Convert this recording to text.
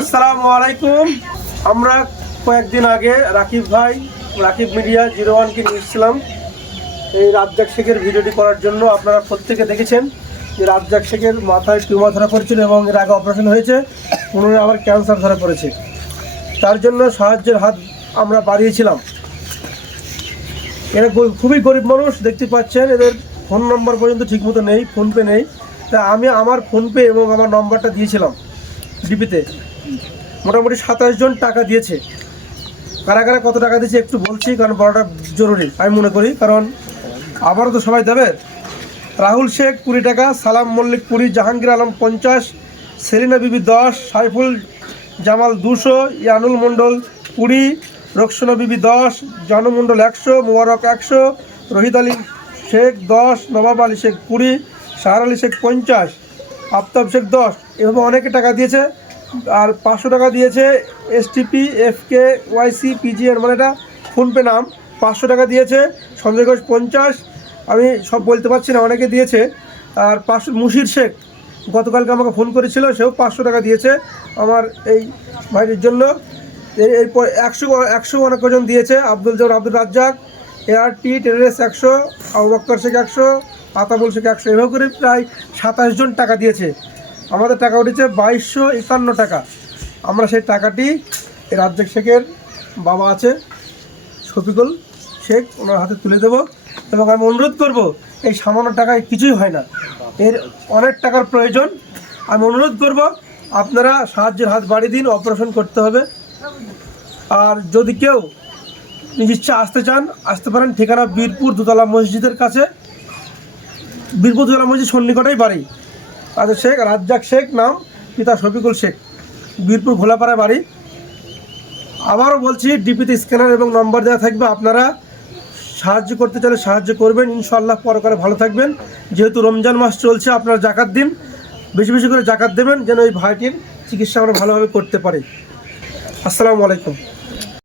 আসসালামু আলাইকুম। আমরা কয়েকদিন আগে রাকিব মিডিয়া 01-কে নিয়েছিলাম এই রাজ্জাক শেখের ভিডিওটি করার জন্য। আপনারা প্রত্যেকে দেখেছেন যে রাজ্জাক শেখের মাথায় টিউমার ধরা পড়েছিল এবং এর আগে অপারেশন হয়েছে, পুনরায় আবার ক্যান্সার ধরা পড়েছে। তার জন্য সাহায্যের হাত আমরা বাড়িয়েছিলাম। এরা খুবই গরিব মানুষ, দেখতে পাচ্ছেন এদের ফোন নম্বর পর্যন্ত ঠিকমতো নেই, ফোনপে নেই। তা আমি আমার ফোনপে এবং আমার নম্বরটা দিয়েছিলাম ডিপিতে। মোটামুটি 27 জন টাকা দিয়েছে। কারা কারা কত টাকা দিয়েছে একটু বলছি, কারণ বড়টা জরুরি আমি মনে করি, কারণ আবারও তো সবাই দেবে। রাহুল শেখ 20 টাকা, সালাম মল্লিক 20, জাহাঙ্গীর আলম 50, সেলিনা বিবি 10, সাইফুল জামাল 200, ইয়ানুল মণ্ডল 20, রোকসনা বিবি 10, জানু মণ্ডল 100, মুবারক 100, রহিদ আলী শেখ 10, নবাব আলী শেখ 20, শাহর আলী শেখ 50, আফতাব শেখ 10। এভাবে অনেকে টাকা দিয়েছে। আর 500 টাকা দিয়েছে STP FK YC PGN, মানে এটা ফোনপে নাম। 500 টাকা দিয়েছে সঞ্জয় ঘোষ 50, আমি সব বলতে পারছি না, অনেকে দিয়েছে। আর 500 মুশির শেখ গতকালকে আমাকে ফোন করেছিল, সেও 500 টাকা দিয়েছে আমার এই ভাইটির জন্য। এরপর 100 অনেক কজন দিয়েছে। আব্দুল রাজ্জাক, ART টেরেস 100, আবু বক্কর শেখ 100, আতাবুল শেখ 100, এভাবে করে প্রায় 27 জন টাকা দিয়েছে। আমাদের টাকা উঠেছে 2251 টাকা। আমরা সেই টাকাটি এই রাজ্জাক শেখের বাবা আছে শফিকুল শেখ, ওনার হাতে তুলে দেবো। এবং আমি অনুরোধ করব, এই সামান্য টাকায় কিছুই হয় না, এর অনেক টাকার প্রয়োজন। আমি অনুরোধ করব আপনারা সাহায্যের হাত বাড়িয়ে দিন, অপারেশন করতে হবে। আর যদি কেউ নিজ ইচ্ছা আসতে চান আসতে পারেন। ঠিকানা বীরপুর দোতলা মসজিদের কাছে, বীরপুর দোতলা মসজিদ সন্নিকটেই বাড়ি। রাজ্জাক শেখ নাম, পিতা শফিকুল শেখ, বীরপুর ঘোলাপাড়ায় বাড়ি। আবারও বলছি, ডিপিতে স্ক্যানার এবং নম্বর দেওয়া থাকবে। আপনারা সাহায্য করতে চাইলে সাহায্য করবেন, ইনশাআল্লাহ পরকালে ভালো থাকবেন। যেহেতু রমজান মাস চলছে, আপনারা জাকাত দিন, বেশি বেশি করে জাকাত দেবেন, যেন এই ভাইটির চিকিৎসা আমরা ভালোভাবে করতে পারি। আসসালামু আলাইকুম।